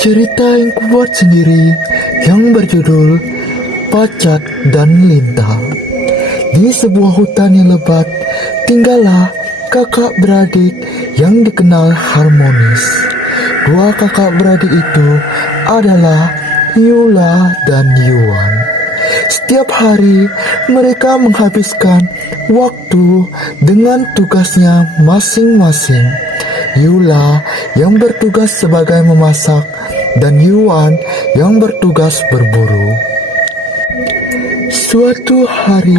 Cerita yang kubuat sendiri yang berjudul Pacat dan Lintang. Di sebuah hutan yang lebat, tinggallah kakak beradik yang dikenal harmonis. Dua kakak beradik itu adalah Yula dan Yuan. Setiap hari mereka menghabiskan waktu dengan tugasnya masing-masing. Yula yang bertugas sebagai memasak dan Yuan yang bertugas berburu. Suatu hari,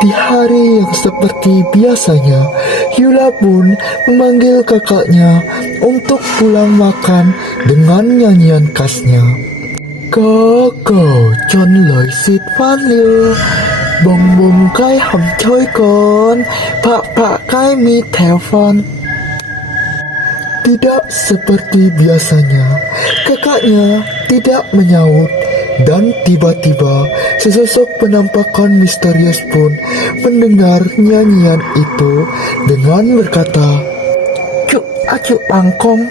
di hari yang seperti biasanya, Yula pun memanggil kakaknya untuk pulang makan dengan nyanyian khasnya. Kakak, chon loi sit fan liu, bong bong kai ham choi kon, pak kai mi telepon. Tidak seperti biasanya, kakaknya tidak menyaut, dan tiba-tiba sesosok penampakan misterius pun mendengar nyanyian itu dengan berkata, "Cuk, acuk pangkong.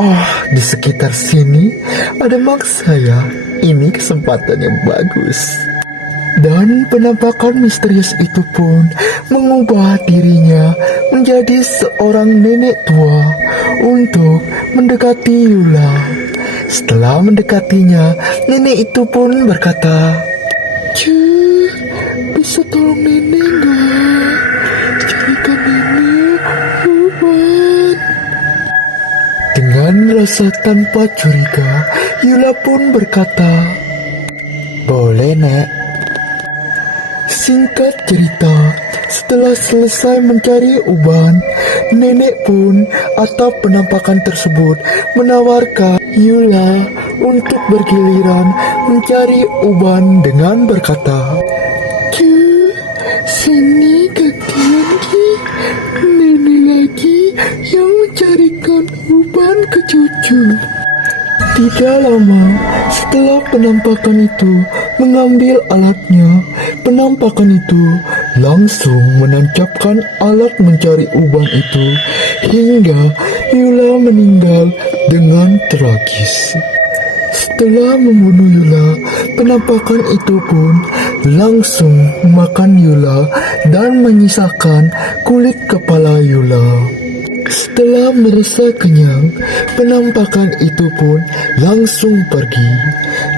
Oh, di sekitar sini ada mak saya. Ini kesempatan yang bagus." Dan penampakan misterius itu pun mengubah dirinya menjadi seorang nenek tua untuk mendekati Yula. Setelah mendekatinya, nenek itu pun berkata, "Cuy, bisa tolong nenek nggak? Carikan nenek obat." Dengan rasa tanpa curiga, Yula pun berkata, "Boleh, Nek." Singkat cerita, setelah selesai mencari uban, nenek pun atau penampakan tersebut menawarkan Yula untuk bergiliran mencari uban dengan berkata, "Cu, sini gantian Ki, nenek lagi yang mencarikan uban ke cucu." Tidak lama setelah penampakan itu mengambil alatnya, penampakan itu langsung menancapkan alat mencari uban itu hingga Yula meninggal dengan tragis. Setelah membunuh Yula, penampakan itu pun langsung memakan Yula dan menyisakan kulit kepala Yula. Setelah merasa kenyang, penampakan itu pun langsung pergi.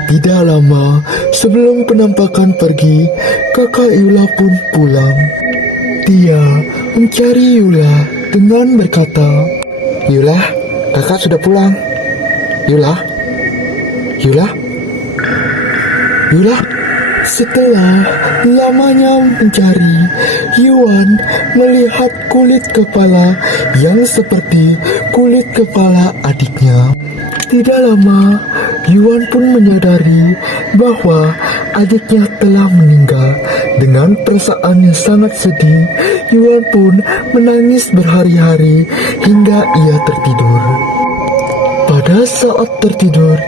Tidak lama sebelum penampakan pergi, kakak Yula pun pulang. Dia mencari Yula dengan berkata, "Yula, kakak sudah pulang. Yula, Yula, Yula." Setelah lamanya mencari, Yuan melihat kulit kepala yang seperti kulit kepala adiknya. Tidak lama, Yuan pun menyadari bahwa adiknya telah meninggal. Dengan perasaan yang sangat sedih, Yuan pun menangis berhari-hari hingga ia tertidur. Pada saat tertidur,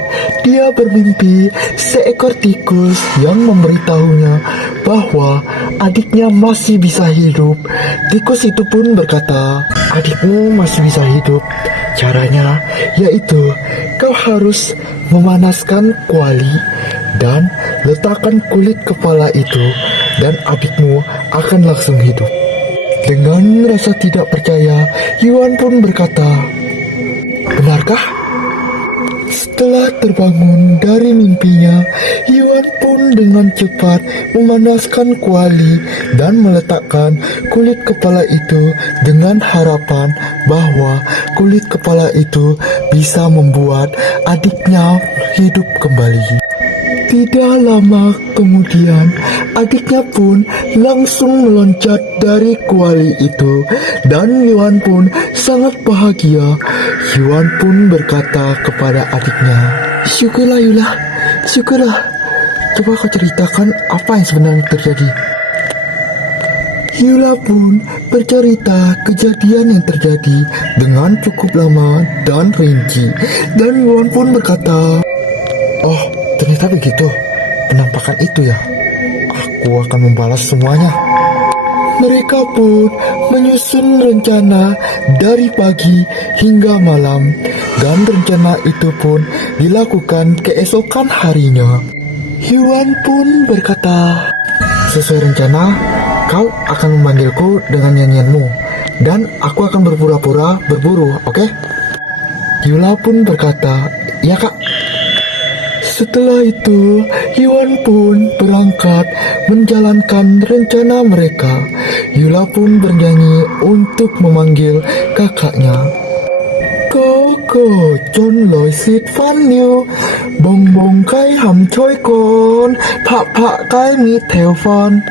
dia bermimpi seekor tikus yang memberitahunya bahwa adiknya masih bisa hidup. Tikus itu pun berkata, "Adikmu masih bisa hidup. Caranya yaitu kau harus memanaskan kuali dan letakkan kulit kepala itu dan adikmu akan langsung hidup." Dengan rasa tidak percaya, Yuan pun berkata, "Benarkah?" Setelah terbangun dari mimpinya, Yuan pun dengan cepat memanaskan kuali dan meletakkan kulit kepala itu dengan harapan bahwa kulit kepala itu bisa membuat adiknya hidup kembali. Tidak lama kemudian, adiknya pun langsung meloncat dari kuali itu dan Yuan pun sangat bahagia. Yuan pun berkata kepada adiknya, "Syukurlah Yula, syukurlah. Coba kau ceritakan apa yang sebenarnya terjadi." Yula pun bercerita kejadian yang terjadi dengan cukup lama dan rinci. Dan Yuan pun berkata, "Oh, ternyata begitu penampakan itu ya. Aku akan membalas semuanya." Mereka pun menyusun rencana dari pagi hingga malam, dan rencana itu pun dilakukan keesokan harinya. Yuan pun berkata, "Sesuai rencana, kau akan memanggilku dengan nyanyianmu, dan aku akan berpura-pura berburu, oke?" Yula pun berkata, "Ya kak." Setelah itu, Yuan pun berangkat menjalankan rencana mereka. Yula pun bernyanyi untuk memanggil kakaknya. "Koko, John Loy Sit Fan New, Bong Bong Kai Ham Choi Kon, Pak Pak Kai Mi Telepon."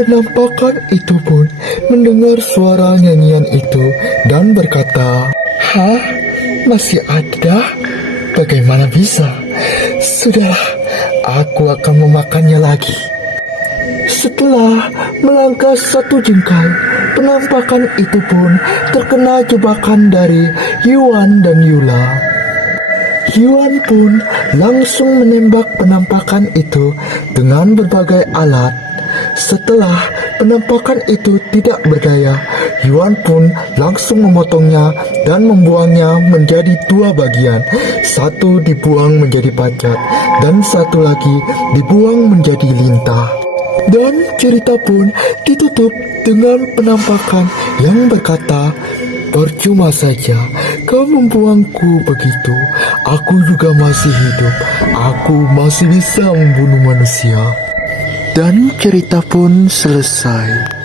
Penampakan itu pun mendengar suara nyanyian itu dan berkata, "Hah? Masih ada? Bagaimana bisa? Sudahlah, aku akan memakannya lagi." Setelah melangkah satu jengkal, penampakan itu pun terkena jebakan dari Yuan dan Yula. Yuan pun langsung menembak penampakan itu dengan berbagai alat. Setelah penampakan itu tidak berdaya, Yuan pun langsung memotongnya dan membuangnya menjadi dua bagian. Satu dibuang menjadi pacat dan satu lagi dibuang menjadi lintah. Dan cerita pun ditutup dengan penampakan yang berkata, "Percuma saja kau membuangku begitu. Aku juga masih hidup. Aku masih bisa membunuh manusia." Dan cerita pun selesai.